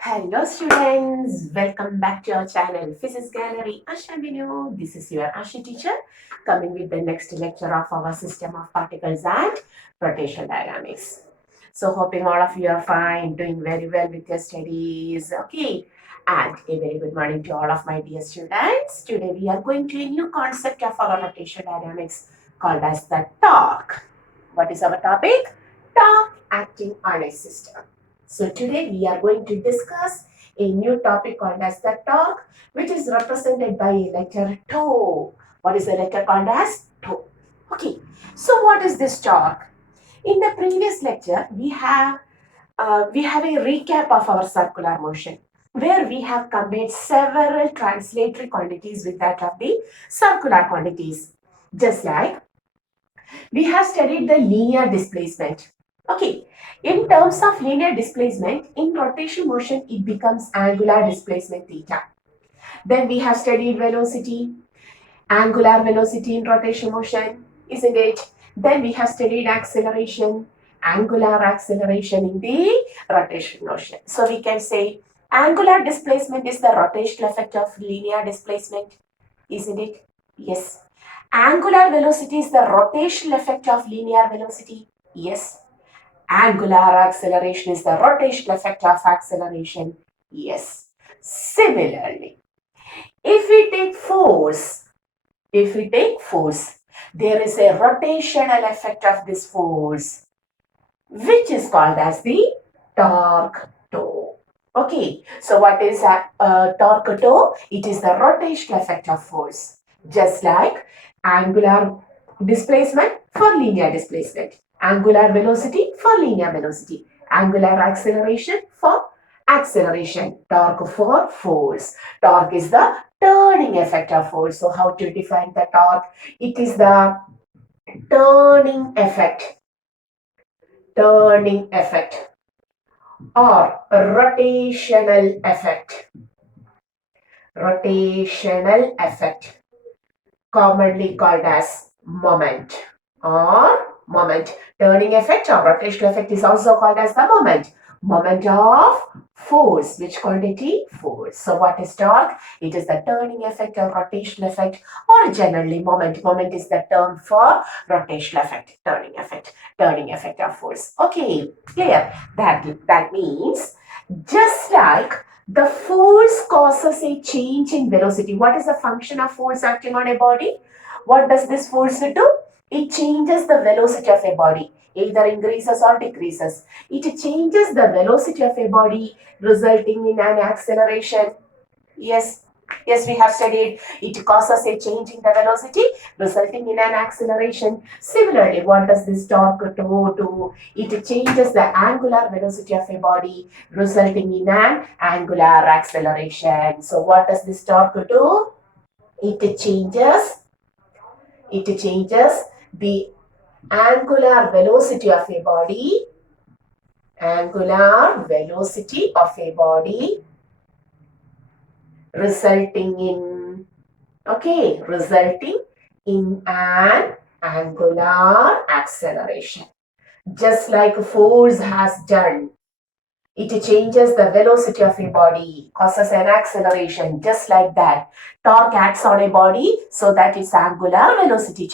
Hello students, welcome back to our channel Physics Gallery. Asha, this is your Ashi teacher coming with the next lecture of our system of particles and rotation dynamics. So hoping all of you are fine, doing very well with your studies. Okay, and a very good morning to all of my dear students. Today we are going to a new concept of our rotation dynamics called as the torque. What is our topic? Torque acting on a system. So today we are going to discuss a new topic called as the torque, which is represented by a letter tau. What is the letter called as tau? Okay, so what is this torque? In the previous lecture, we have a recap of our circular motion, where we have compared several translatory quantities with that of the circular quantities. Just like we have studied the linear displacement. Okay, in terms of linear displacement, in rotation motion, it becomes angular displacement theta. Then we have studied velocity, angular velocity in rotation motion, isn't it? Then we have studied acceleration, angular acceleration in the rotation motion. So we can say angular displacement is the rotational effect of linear displacement, isn't it? Yes. Angular velocity is the rotational effect of linear velocity. Yes. Angular acceleration is the rotational effect of acceleration. Yes. Similarly, if we take force, there is a rotational effect of this force, which is called as the torque toe. Okay, so what is torque toe? It is the rotational effect of force, just like angular displacement for linear displacement, angular velocity for linear velocity, angular acceleration for acceleration, torque for force. Torque is the turning effect of force. So how to define the torque? It is the turning effect or rotational effect, commonly called as moment. Turning effect or rotational effect is also called as the moment of force. Which quantity? Force. So what is torque? It is the turning effect or rotational effect, or generally moment is the term for rotational effect, turning effect of force. Okay, clear? That means just like the force causes a change in velocity. What is the function of force acting on a body? What does this force do? It changes the velocity of a body, either increases or decreases. It changes the velocity of a body, resulting in an acceleration. Yes, we have studied it causes a change in the velocity, resulting in an acceleration. Similarly, what does this torque do? It changes the angular velocity of a body, resulting in an angular acceleration. So, what does this torque do? It changes the angular velocity of a body, resulting in an angular acceleration. Just like force has done, it changes the velocity of a body, causes an acceleration. Just like that, torque acts on a body so that its angular velocity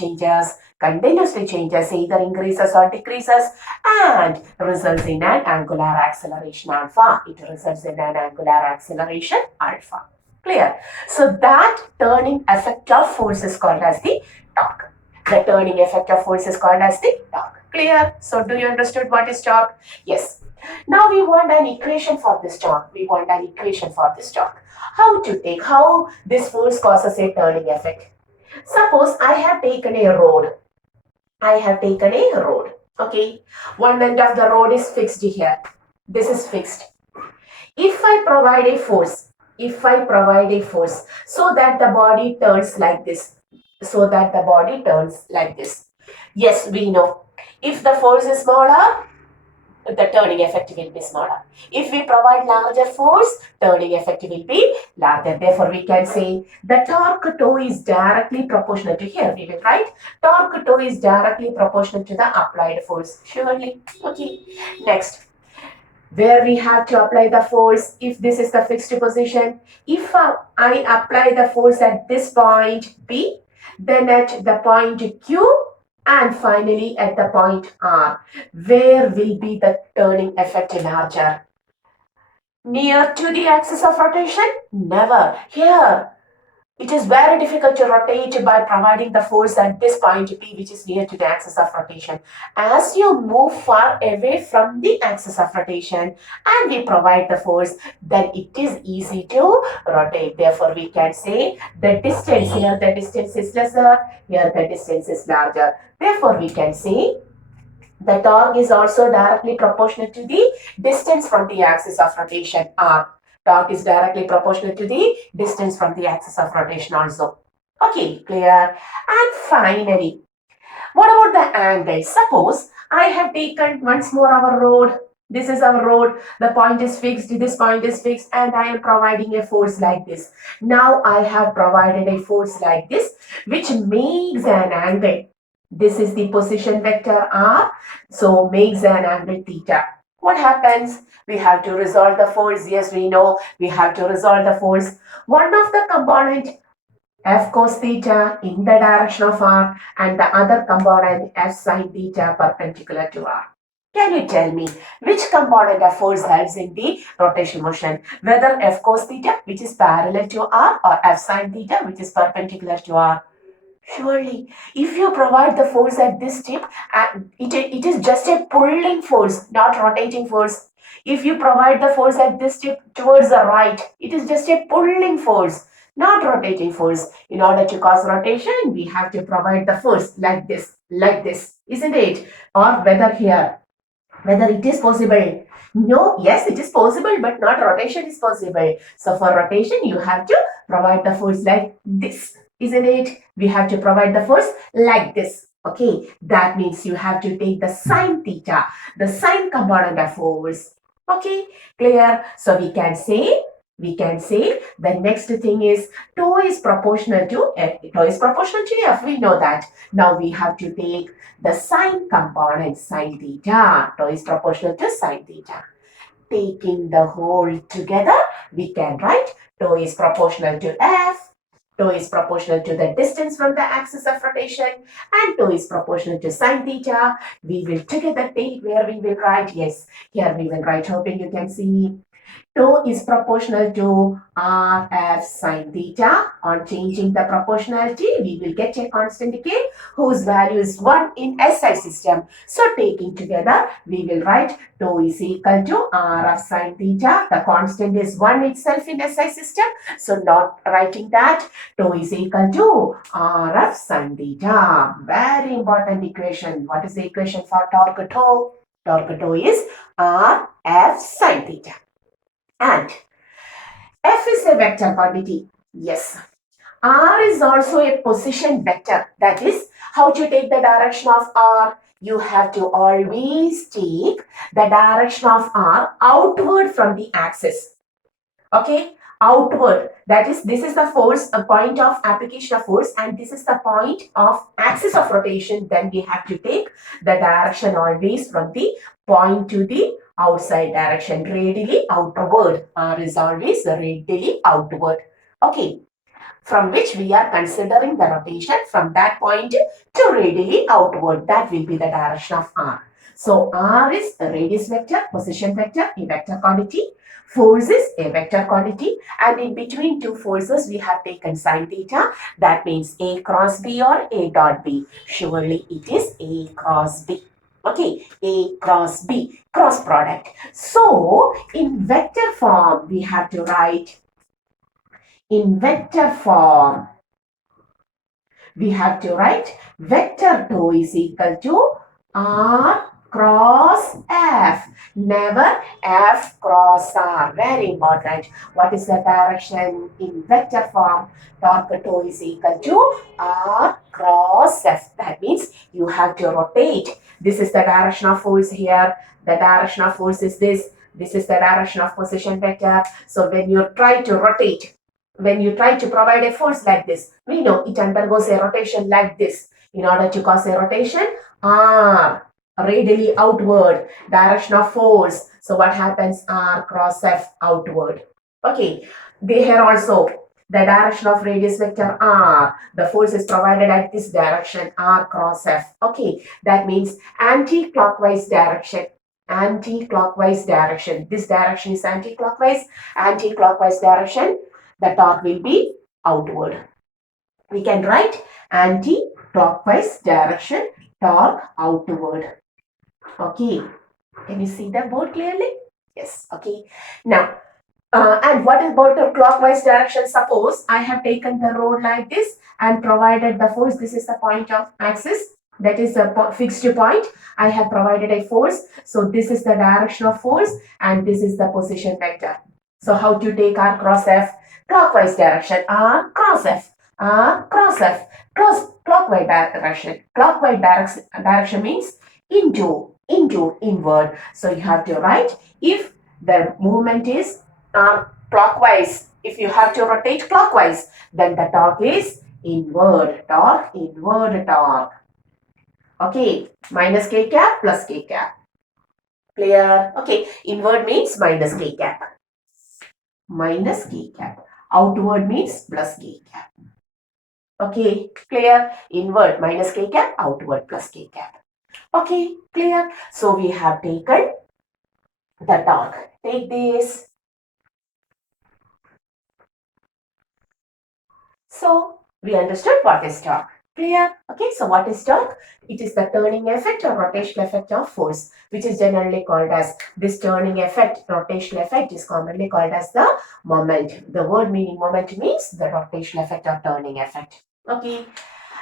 continuously changes, either increases or decreases, and results in an angular acceleration alpha. It results in an angular acceleration alpha. Clear? So that turning effect of force is called as the torque. The turning effect of force is called as the torque. Clear? So do you understood what is torque? Yes. Now we want an equation for this torque. How this force causes a turning effect. Suppose I have taken a road. Okay. One end of the road is fixed here. This is fixed. If I provide a force so that the body turns like this, yes, we know if the force is smaller, the turning effect will be smaller. If we provide larger force, turning effect will be larger. Therefore, we can say the torque toe is directly proportional to, here we will write, torque toe is directly proportional to the applied force. Surely. Okay. Next, where we have to apply the force. If this is the fixed position, if I apply the force at this point P, then at the point Q, and finally at the point R, where will be the turning effect larger? Near to the axis of rotation? Never. Here, it is very difficult to rotate by providing the force at this point P, which is near to the axis of rotation. As you move far away from the axis of rotation and we provide the force, then it is easy to rotate. Therefore, we can say the distance here, the distance is lesser, here the distance is larger. Therefore, we can say the torque is also directly proportional to the distance from the axis of rotation r. Torque is directly proportional to the distance from the axis of rotation also. Okay, clear? And finally, what about the angle? Suppose I have taken once more our road. This is our road. The point is fixed. This point is fixed. And I am providing a force like this. Now I have provided a force like this, which makes an angle. This is the position vector r. So makes an angle theta. What happens? We have to resolve the force. Yes, we know we have to resolve the force. One of the component f cos theta in the direction of r and the other component f sin theta perpendicular to r. Can you tell me which component of force helps in the rotation motion? Whether f cos theta, which is parallel to r, or f sin theta, which is perpendicular to r? Surely, if you provide the force at this tip, it is just a pulling force, not rotating force. If you provide the force at this tip towards the right, it is just a pulling force, not rotating force. In order to cause rotation, we have to provide the force like this, isn't it? Or whether it is possible. No, yes, it is possible, but not rotation is possible. So for rotation, you have to provide the force like this, isn't it? We have to provide the force like this. Okay, that means you have to take the sine theta, the sine component of force. Okay, clear? So we can say the next thing is tau is proportional to f. Tau is proportional to f. We know that. Now we have to take the sine component, sine theta. Tau is proportional to sine theta. Taking the whole together, we can write tau is proportional to f. Tau is proportional to the distance from the axis of rotation, and tau is proportional to sine theta. We will together take where we will write, yes, here we will write, hoping you can see. Tau is proportional to RF sine theta. On changing the proportionality, we will get a constant k whose value is 1 in SI system. So taking together, we will write tau is equal to RF sine theta. The constant is 1 itself in SI system. So not writing that, tau is equal to RF sine theta. Very important equation. What is the equation for torque tau? Torque tau is RF sine theta. And f is a vector quantity. Yes. R is also a position vector. That is, how to take the direction of R. You have to always take the direction of R outward from the axis. Okay, outward. That is, this is the force, a point of application of force, and this is the point of axis of rotation. Then we have to take the direction always from the point to the outside direction, radially outward. R is always radially outward. Okay, from which we are considering the rotation from that point to radially outward. That will be the direction of R. So R is a radius vector, position vector, a vector quantity. Force is a vector quantity, and in between two forces we have taken sine theta. That means A cross B or A dot B. Surely it is A cross B. Okay, A cross B, cross product. So in vector form, we have to write, in vector form, we have to write vector tau is equal to R cross F. Never F cross R. Very important. What is the direction in vector form? Torque tau is equal to R cross F. That means you have to rotate. This is the direction of force here. The direction of force is this. This is the direction of position vector. So when you try to rotate, when you try to provide a force like this, we know it undergoes a rotation like this. In order to cause a rotation, R radially outward, direction of force. So what happens? R cross F outward. Okay, here also the direction of radius vector R. The force is provided at this direction, R cross F. Okay, that means anti-clockwise direction. Anti-clockwise direction. This direction is anti-clockwise. Anti-clockwise direction. The torque will be outward. We can write anti-clockwise direction, torque outward. Okay, can you see the board clearly? Yes, okay. Now, and what about the clockwise direction? Suppose I have taken the road like this and provided the force. This is the point of axis. That is a fixed point. I have provided a force. So this is the direction of force and this is the position vector. So how to take R cross F? Clockwise direction. R cross F. R cross F. Clockwise direction. Clockwise direction means into, inward. So you have to write if the movement is clockwise. If you have to rotate clockwise, then the torque is inward torque. Okay, minus k cap plus k cap. Clear? Okay, inward means minus k cap. Minus k cap. Outward means plus k cap. Okay, clear? Inward minus k cap, outward plus k cap. Okay, clear? So we have taken the torque. Take this. So we understood what is torque. Clear? Okay, so what is torque? It is the turning effect or rotational effect of force, which is generally called as this turning effect, rotational effect is commonly called as the moment. The word meaning moment means the rotational effect or turning effect. Okay,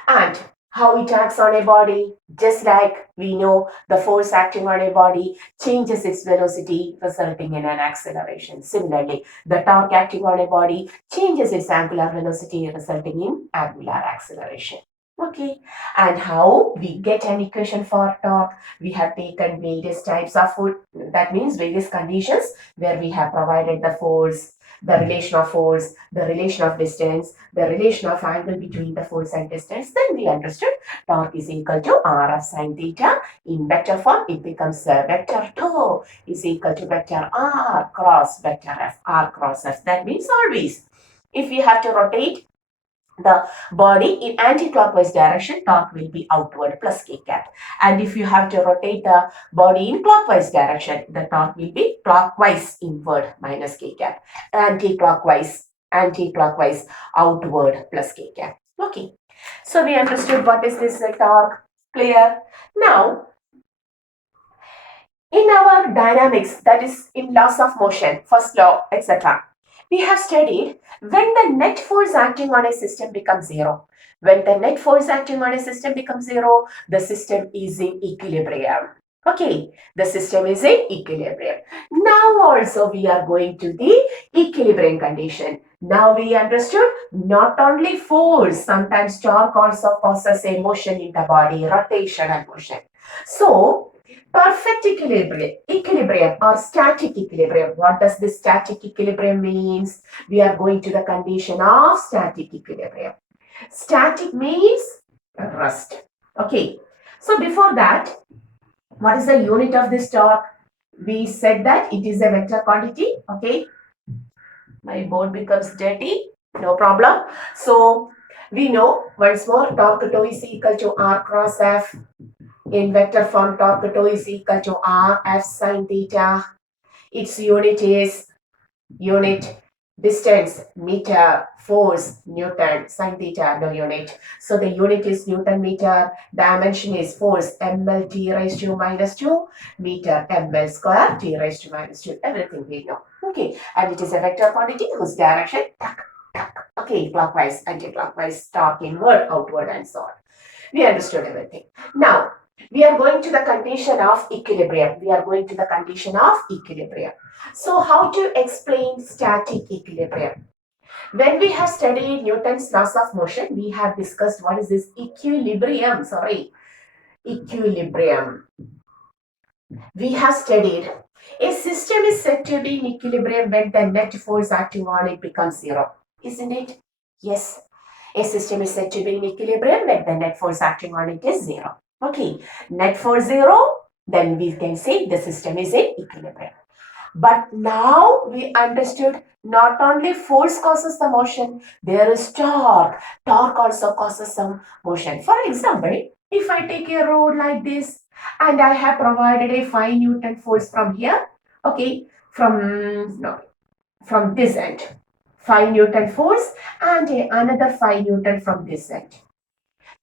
and how it acts on a body, just like we know the force acting on a body changes its velocity, resulting in an acceleration. Similarly, the torque acting on a body changes its angular velocity, resulting in angular acceleration. Okay, and how we get an equation for torque? We have taken various types of force, that means various conditions where we have provided the force, the relation of force, the relation of distance, the relation of angle between the force and distance. Then we understood torque is equal to R of sine theta. In vector form, it becomes vector tau is equal to vector R cross vector F, R cross F. That means always, if we have to rotate the body in anti-clockwise direction, torque will be outward plus k cap. And if you have to rotate the body in clockwise direction, the torque will be clockwise inward minus k cap. Anti-clockwise outward plus k cap. Okay. So we understood what is this torque. Clear? Now, in our dynamics, that is in laws of motion, first law, etc., we have studied when the net force acting on a system becomes zero. When the net force acting on a system becomes zero, the system is in equilibrium. Okay, the system is in equilibrium. Now also we are going to the equilibrium condition. Now we understood not only force, sometimes torque also causes a motion in the body, rotational motion. So, perfect equilibrium or static equilibrium. What does this static equilibrium means? We are going to the condition of static equilibrium. Static means rest. Okay. So before that, what is the unit of this torque? We said that it is a vector quantity. Okay. My board becomes dirty. No problem. So we know once more torque tau is equal to R cross F. In vector form, torque tau is equal to R F sine theta. Its unit is distance, meter, force, Newton, sine theta, no unit. So the unit is Newton meter, dimension is force, ml t raised to minus 2, meter, ml square t raised to minus 2. Everything we know. Okay, and it is a vector quantity whose direction, okay, clockwise, anti-clockwise, torque inward, outward, and so on. We understood everything. Now, we are going to the condition of equilibrium. So how to explain static equilibrium? When we have studied Newton's laws of motion, we have discussed what is this equilibrium. Equilibrium. We have studied a system is said to be in equilibrium when the net force acting on it becomes zero. Isn't it? Yes. A system is said to be in equilibrium when the net force acting on it is zero. Okay, net force zero, then we can say the system is in equilibrium. But now we understood not only force causes the motion, there is torque. Torque also causes some motion. For example, if I take a road like this and I have provided a 5 Newton force from here, okay, from this end, 5 Newton force and another 5 Newton from this end.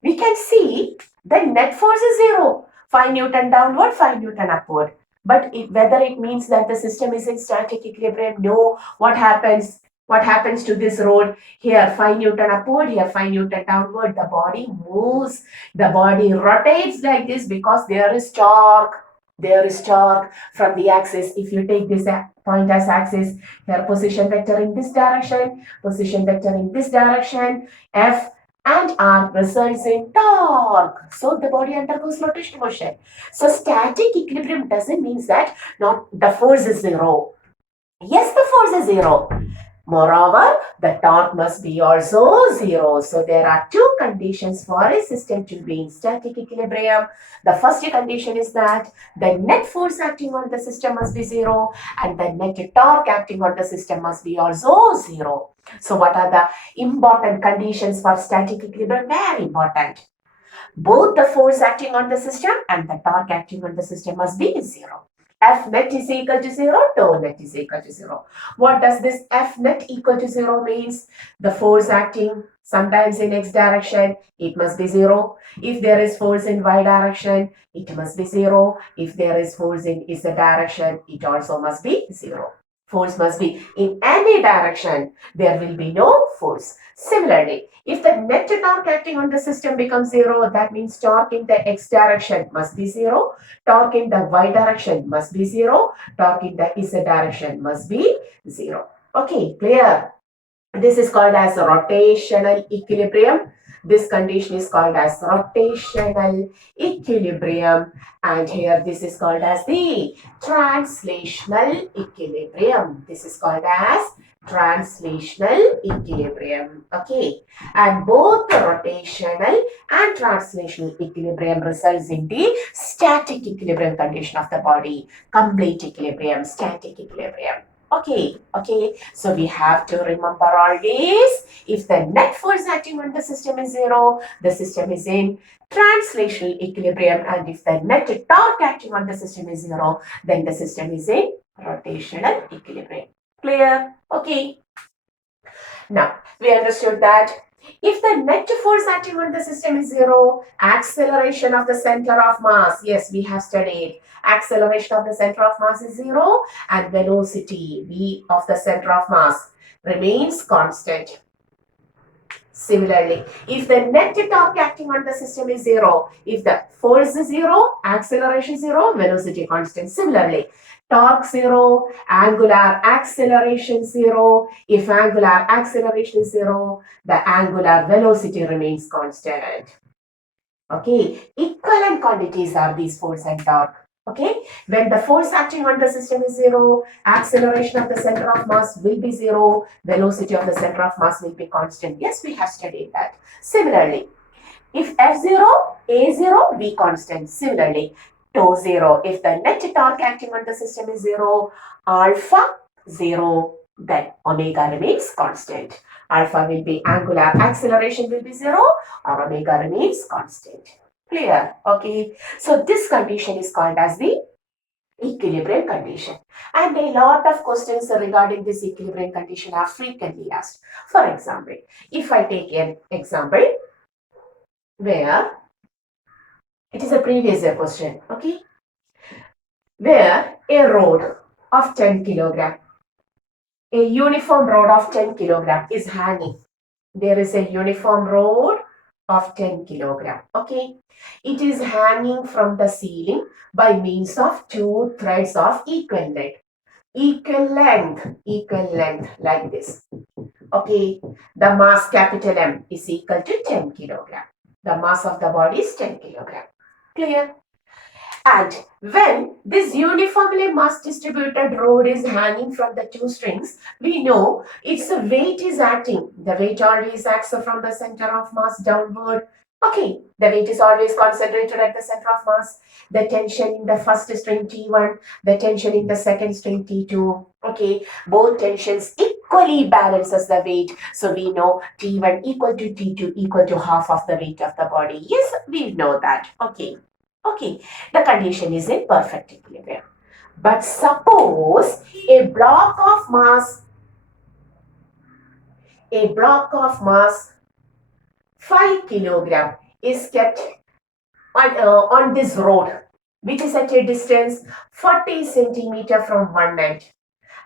We can see the net force is 0. 5 Newton downward, 5 Newton upward. But whether it means that the system is in static equilibrium, no. What happens? What happens to this road? Here 5 Newton upward, here 5 Newton downward. The body moves, the body rotates like this because there is torque. There is torque from the axis. If you take this point as axis, here position vector in this direction, position vector in this direction, F and R results in torque. So the body undergoes rotational motion. So static equilibrium doesn't mean that not the force is 0. Yes, the force is 0. Moreover, the torque must be also 0. So there are two conditions for a system to be in static equilibrium. The first condition is that the net force acting on the system must be 0 and the net torque acting on the system must be also 0. So what are the important conditions for static equilibrium? Very important. Both the force acting on the system and the torque acting on the system must be 0. F net is equal to 0, tau net is equal to 0. What does this F net equal to 0 means? The force acting sometimes in x direction, it must be 0. If there is force in y direction, it must be 0. If there is force in z direction, it also must be 0. Force must be in any direction. There will be no force. Similarly, if the net torque acting on the system becomes 0, that means torque in the x direction must be 0. Torque in the y direction must be 0. Torque in the z direction must be 0. Okay, clear? This is called as rotational equilibrium. This condition is called as rotational equilibrium. And here this is called as the translational equilibrium. This is called as translational equilibrium. Okay. And both the rotational and translational equilibrium results in the static equilibrium condition of the body. Complete equilibrium, static equilibrium. Okay. So we have to remember all these. If the net force acting on the system is 0, the system is in translational equilibrium. And if the net torque acting on the system is 0, then the system is in rotational equilibrium. Clear? Okay. Now, we understood that if the net force acting on the system is 0, acceleration of the center of mass, yes, we have studied, acceleration of the center of mass is 0 and velocity v of the center of mass remains constant. Similarly, if the net torque acting on the system is 0, if the force is 0, acceleration 0, velocity constant. Similarly, torque 0, angular acceleration 0. If angular acceleration is 0, the angular velocity remains constant. Okay, equivalent quantities are these force and torque. Okay, when the force acting on the system is 0, acceleration of the center of mass will be 0, velocity of the center of mass will be constant. Yes, we have studied that. Similarly, if F0, A0, V constant. Similarly, tau 0, if the net torque acting on the system is 0, alpha 0, then omega remains constant. Alpha will be angular acceleration will be 0 or omega remains constant. Clear? Okay. So this condition is called as the equilibrium condition. And a lot of questions regarding this equilibrium condition are frequently asked. For example, if I take an example where it is a previous year question, okay, where a rod of 10 kilogram, a uniform rod of 10 kilogram is hanging. There is a uniform rod of 10 kilogram, okay. It is hanging from the ceiling by means of two threads of equal length like this. Okay, the mass capital M is equal to 10 kilogram. The mass of the body is 10 kilogram. Clear? And when this uniformly mass distributed rod is hanging from the two strings, we know its weight is acting. The weight always acts from the center of mass downward. Okay, the weight is always concentrated at the center of mass. The tension in the first string T1, the tension in the second string T2. Okay, both tensions equally balances the weight. So we know T1 equal to T2 equal to half of the weight of the body. Yes, we know that. Okay, okay. The condition is in perfect equilibrium. But suppose a block of mass 5 kilogram is kept on this road, which is at a distance 40 centimeter from one end.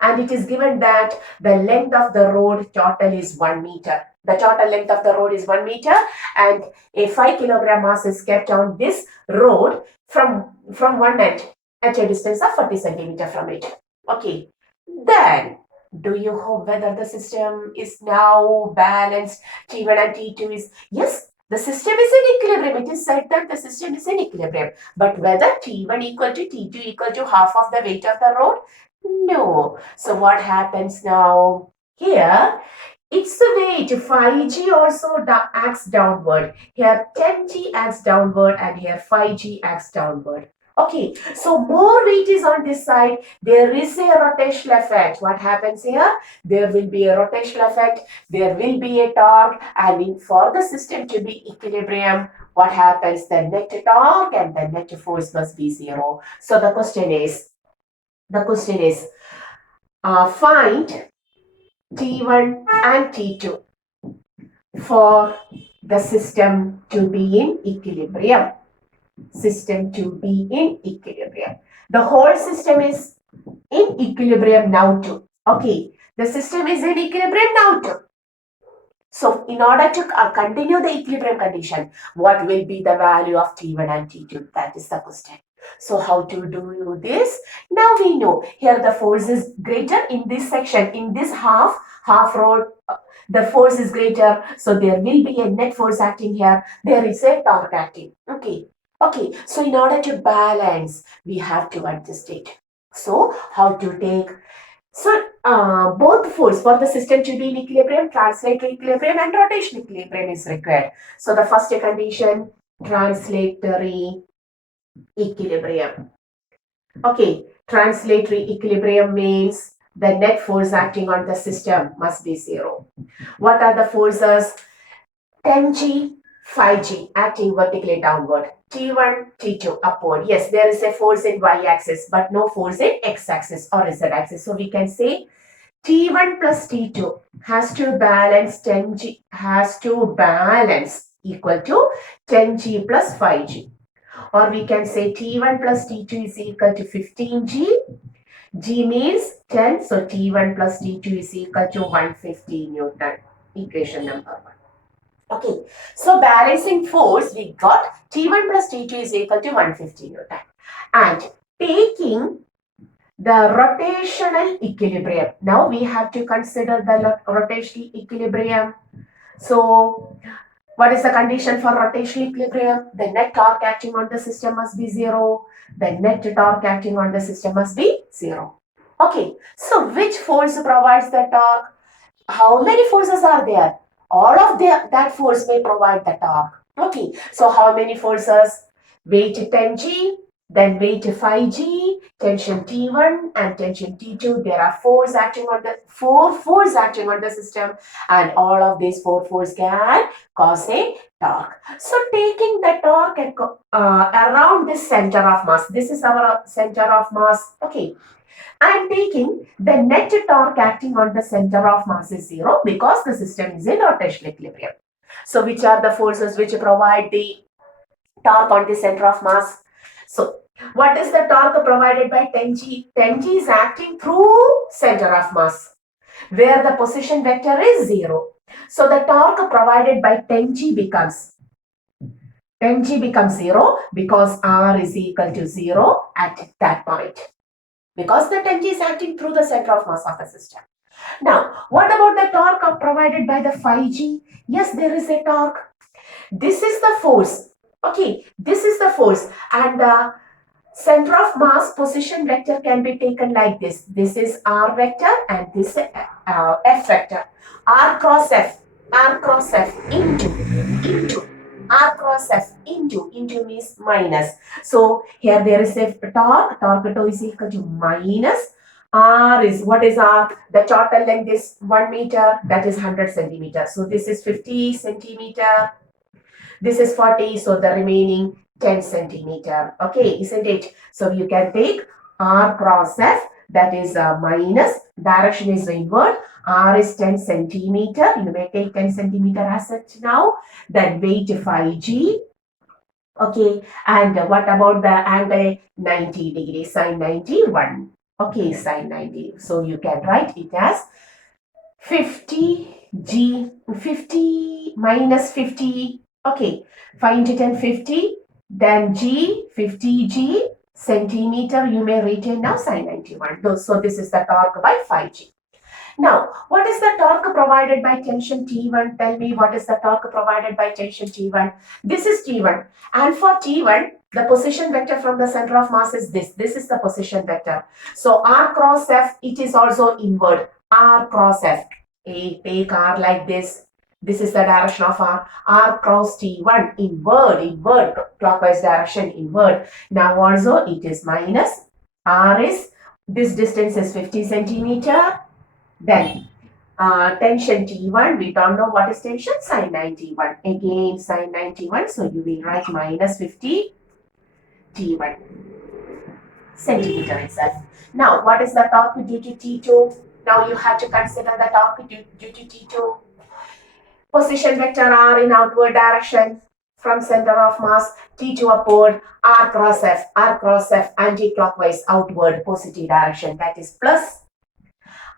And it is given that the length of the road total is 1 meter. The total length of the road is 1 meter, and a 5 kilogram mass is kept on this road from one end at a distance of 40 centimeter from it. Okay. Then, do you hope whether the system is now balanced? T1 and T2 is, yes, the system is in equilibrium. It is said that the system is in equilibrium. But whether T1 equal to T2 equal to half of the weight of the road? No. So what happens now? Here, it's the weight 5G also acts downward. Here 10G acts downward and here 5G acts downward. Okay, so more weight is on this side. There is a rotational effect. What happens here? There will be a rotational effect. There will be a torque, and for the system to be equilibrium, what happens? The net torque and the net force must be zero. So the question is, find T1 and T2 for the system to be in equilibrium. System to be in equilibrium. The whole system is in equilibrium now too. Okay, the system is in equilibrium now too. So in order to continue the equilibrium condition, what will be the value of T1 and T2? That is the question. So how to do this? Now we know here the force is greater in this section, in this half road, the force is greater. So there will be a net force acting here. There is a torque acting. Okay. Okay. So in order to balance, we have to adjust it. So how to take? So both force for the system to be in equilibrium, translatory equilibrium and rotational equilibrium is required. So the first condition, translatory equilibrium. Okay, translatory equilibrium means the net force acting on the system must be zero. What are the forces? 10G, 5G acting vertically downward. T1, T2 upward. Yes, there is a force in y-axis, but no force in x-axis or z-axis. So we can say T1 plus T2 has to balance 10G, has to balance equal to 10G plus 5G. Or we can say T1 plus T2 is equal to 15G. G means 10, so T1 plus T2 is equal to 150 Newton. Equation number 1. Okay, so balancing force, we got T1 plus T2 is equal to 150 Newton. And taking the rotational equilibrium. Now we have to consider the rotational equilibrium. So what is the condition for rotational equilibrium? The net torque acting on the system must be zero. The net torque acting on the system must be zero. Okay, so which force provides the torque? How many forces are there? All of that force may provide the torque. Okay, so how many forces? Weight 10G, then weight 5G, tension T1 and tension T2. There are four forces acting on the system, and all of these four forces can cause a torque. So taking the torque around this center of mass, this is our center of mass. Okay, I am taking the net torque acting on the center of mass is zero because the system is in rotational equilibrium. So which are the forces which provide the torque on the center of mass? So what is the torque provided by 10G? 10G is acting through center of mass where the position vector is zero. So the torque provided by 10G becomes 0 because R is equal to 0 at that point. Because the 10G is acting through the center of mass of the system. Now, what about the torque provided by the 5G? Yes, there is a torque. This is the force. Okay, this is the force. And the center of mass position vector can be taken like this. This is R vector and this is F vector. R cross F into R cross F into means minus. So here there is a torque tau is equal to minus R is, what is R? The total length is 1 meter, that is 100 centimeter. So this is 50 centimeter, this is 40, so the remaining 10 centimeter. Okay, isn't it? So you can take R cross F, that is minus, direction is inward, R is 10 centimeter, you may take 10 centimeter as such now, then weight 5G. Okay, and what about the angle? 90 degrees, sine 91. Okay, sine 90. So you can write it as 50G, 50 minus 50. Okay, find it in 50, then G, 50G centimeter, you may retain now sine 91. So this is the torque by 5G. Now, what is the torque provided by tension T1? Tell me, what is the torque provided by tension T1? This is T1. And for T1, the position vector from the center of mass is this. This is the position vector. So R cross F, it is also inward. R cross F. Take R like this. This is the direction of R. R cross T1, inward, clockwise direction, inward. Now also it is minus. R is, this distance is 50 centimeter. Then tension T1, we don't know what is tension, sine 91. Again sine 91, so you will write minus 50 T1 centimeter itself. Now what is the torque due to T2? Now you have to consider the torque due to T2. Position vector R in outward direction from center of mass, T2 upward, R cross F anti-clockwise outward positive direction, that is plus.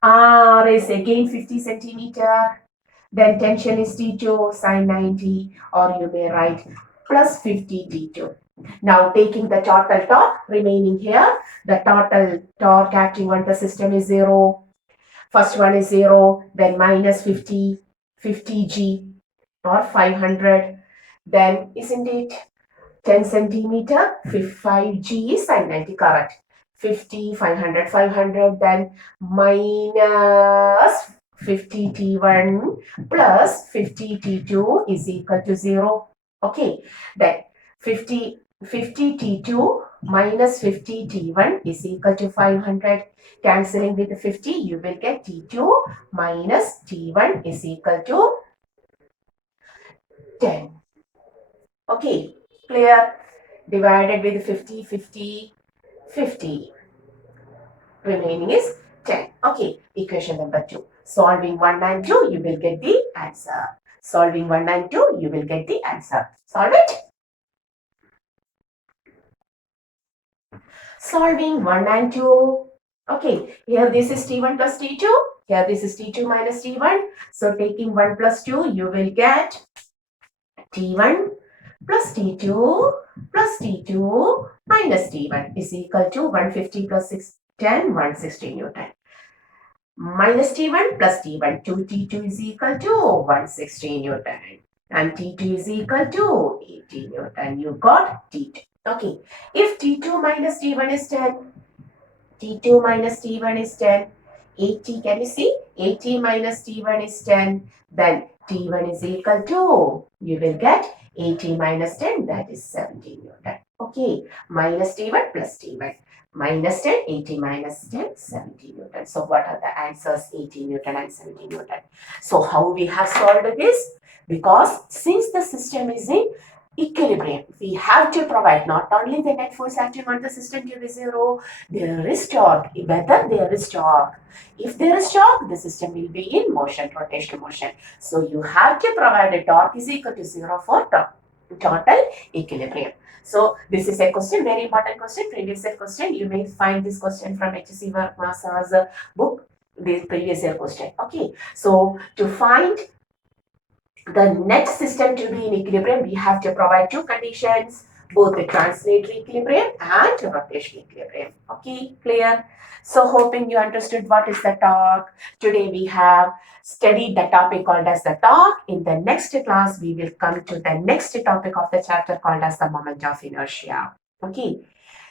R is again 50 centimeter, then tension is T2 sine 90, or you may write plus 50 T2. Now taking the total torque remaining here, the total torque acting on the system is 0. First one is 0, then minus 50 G or 500, then isn't it 10 centimeter, 5G is sine 90, correct. 50, 500, then minus 50 T1 plus 50 T2 is equal to 0. Okay, then 50 T2 minus 50 T1 is equal to 500. Cancelling with 50, you will get T2 minus T1 is equal to 10. Okay, clear? Divided with 50, 50, 50. Remaining is 10. Okay, equation number 2. Solving 1 and 2, you will get the answer. Solving 1 and 2, you will get the answer. Solve it. Solving 1 and 2. Okay, here this is T1 plus T2. Here this is T2 minus T1. So taking 1 plus 2, you will get T1 plus T2 plus T2 minus T1 is equal to 150 plus 610, 160 Newton. Minus T1 plus T1, 2T2 is equal to 160 Newton. And T2 is equal to 80 Newton. You got T2. Okay. If T2 minus T1 is 10, T2 minus T1 is 10, 80, can you see? 80 minus T1 is 10, then T1 is equal to, you will get 80 minus 10, that is 70 Newton. Okay, minus T1 plus T1. Minus 10, 80 minus 10, 70 Newton. So what are the answers? 80 Newton and 70 Newton. So how we have solved this? Because since the system is in equilibrium, we have to provide not only the net force acting on the system to be 0, there is torque. Whether there is torque. If there is torque, the system will be in motion, rotational motion. So you have to provide a torque is equal to 0 for total equilibrium. So this is a question, very important question, previous year question. You may find this question from H.C. Verma's book, the previous year question. Okay, so to find the net system to be in equilibrium, we have to provide two conditions, both the translatory equilibrium and rotational equilibrium. Okay, clear? So hoping you understood what is the torque. Today we have studied the topic called as the torque. In the next class, we will come to the next topic of the chapter called as the moment of inertia. Okay,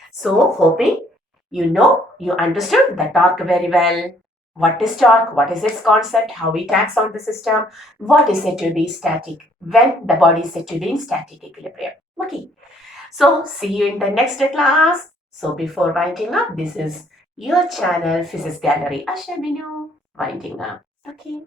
so hoping you understood the torque very well. What is torque? What is its concept? How it acts on the system? What is said to be static when the body is said to be in static equilibrium? Okay. So see you in the next class. So before winding up, this is your channel Physics Gallery. Asha Binu winding up. Okay.